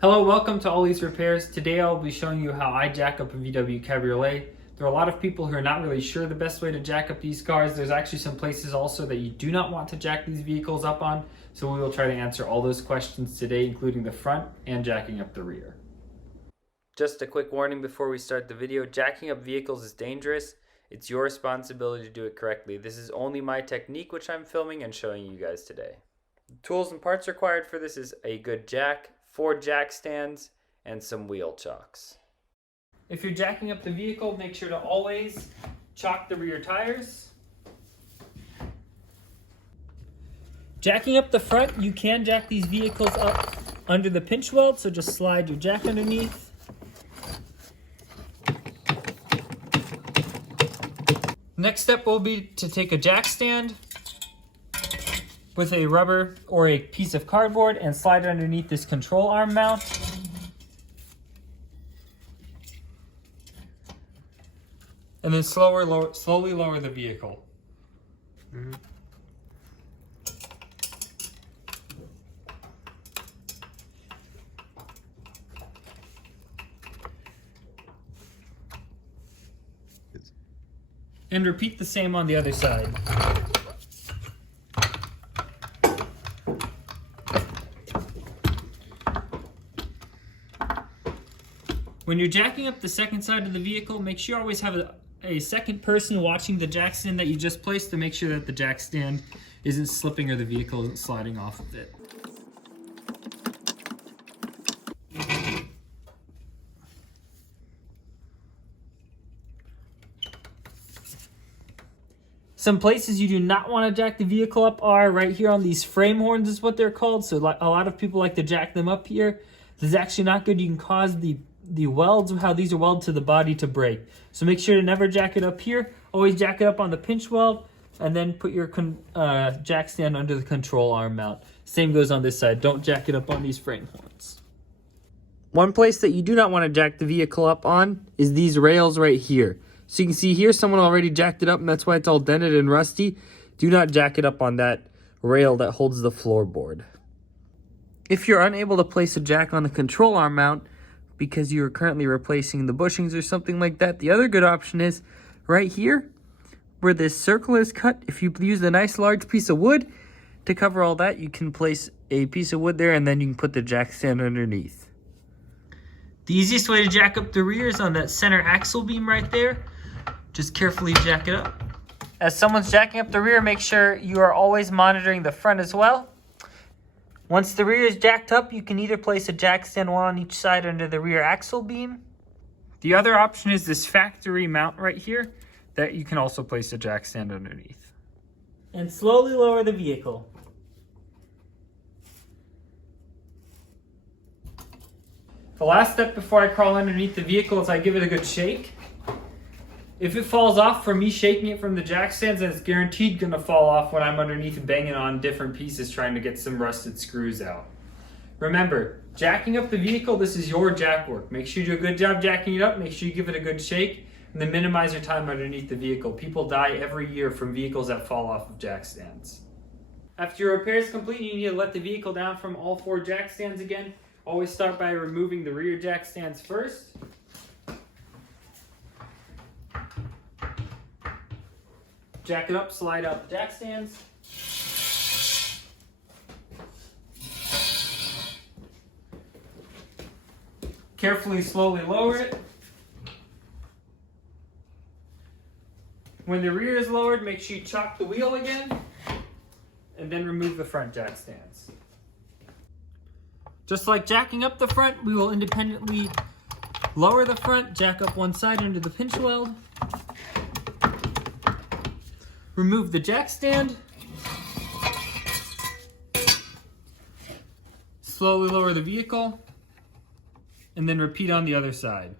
Hello, welcome to All These Repairs. Today I'll be showing you how I jack up a VW Cabriolet. There are a lot of people who are not really sure the best way to jack up these cars. There's actually some places also that you do not want to jack these vehicles up on, so we will try to answer all those questions today, including the front and jacking up the rear. Just a quick warning before we start the video, jacking up vehicles is dangerous. It's your responsibility to do it correctly. This is only my technique which I'm filming and showing you guys today. The tools and parts required for this is a good jack, 4 jack stands, and some wheel chocks. If you're jacking up the vehicle, make sure to always chock the rear tires. Jacking up the front, you can jack these vehicles up under the pinch weld, so just slide your jack underneath. Next step will be to take a jack stand with a rubber or a piece of cardboard and slide it underneath this control arm mount. And then slowly lower the vehicle. And repeat the same on the other side. When you're jacking up the second side of the vehicle, make sure you always have a second person watching the jack stand that you just placed to make sure that the jack stand isn't slipping or the vehicle isn't sliding off of it. Some places you do not want to jack the vehicle up are right here on these frame horns is what they're called. So a lot of people like to jack them up here. This is actually not good. You can cause the welds, how these are welded to the body, to break. So make sure to never jack it up here. Always jack it up on the pinch weld and then put your jack stand under the control arm mount. Same goes on this side. Don't jack it up on these frame horns. One place that you do not want to jack the vehicle up on is these rails right here. So you can see here someone already jacked it up and that's why it's all dented and rusty. Do not jack it up on that rail that holds the floorboard. If you're unable to place a jack on the control arm mount because you're currently replacing the bushings or something like that, the other good option is right here where this circle is cut. If you use a nice large piece of wood to cover all that, you can place a piece of wood there and then you can put the jack stand underneath. The easiest way to jack up the rear is on that center axle beam right there. Just carefully jack it up. As someone's jacking up the rear, make sure you are always monitoring the front as well. Once the rear is jacked up, you can either place a jack stand, one on each side under the rear axle beam. The other option is this factory mount right here that you can also place a jack stand underneath. And slowly lower the vehicle. The last step before I crawl underneath the vehicle is I give it a good shake. If it falls off from me shaking it from the jack stands, then it's guaranteed going to fall off when I'm underneath and banging on different pieces trying to get some rusted screws out. Remember, jacking up the vehicle, this is your jack work. Make sure you do a good job jacking it up, make sure you give it a good shake, and then minimize your time underneath the vehicle. People die every year from vehicles that fall off of jack stands. After your repair is complete, you need to let the vehicle down from all 4 jack stands again. Always start by removing the rear jack stands first. Jack it up, slide out the jack stands. Carefully, slowly lower it. When the rear is lowered, make sure you chock the wheel again, and then remove the front jack stands. Just like jacking up the front, we will independently lower the front, jack up one side under the pinch weld. Remove the jack stand. Slowly lower the vehicle. And then repeat on the other side.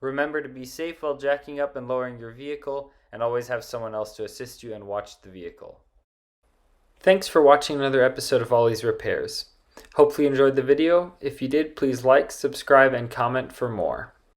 Remember to be safe while jacking up and lowering your vehicle, and always have someone else to assist you and watch the vehicle. Thanks for watching another episode of Ollie's Repairs. Hopefully you enjoyed the video. If you did, please like, subscribe, and comment for more.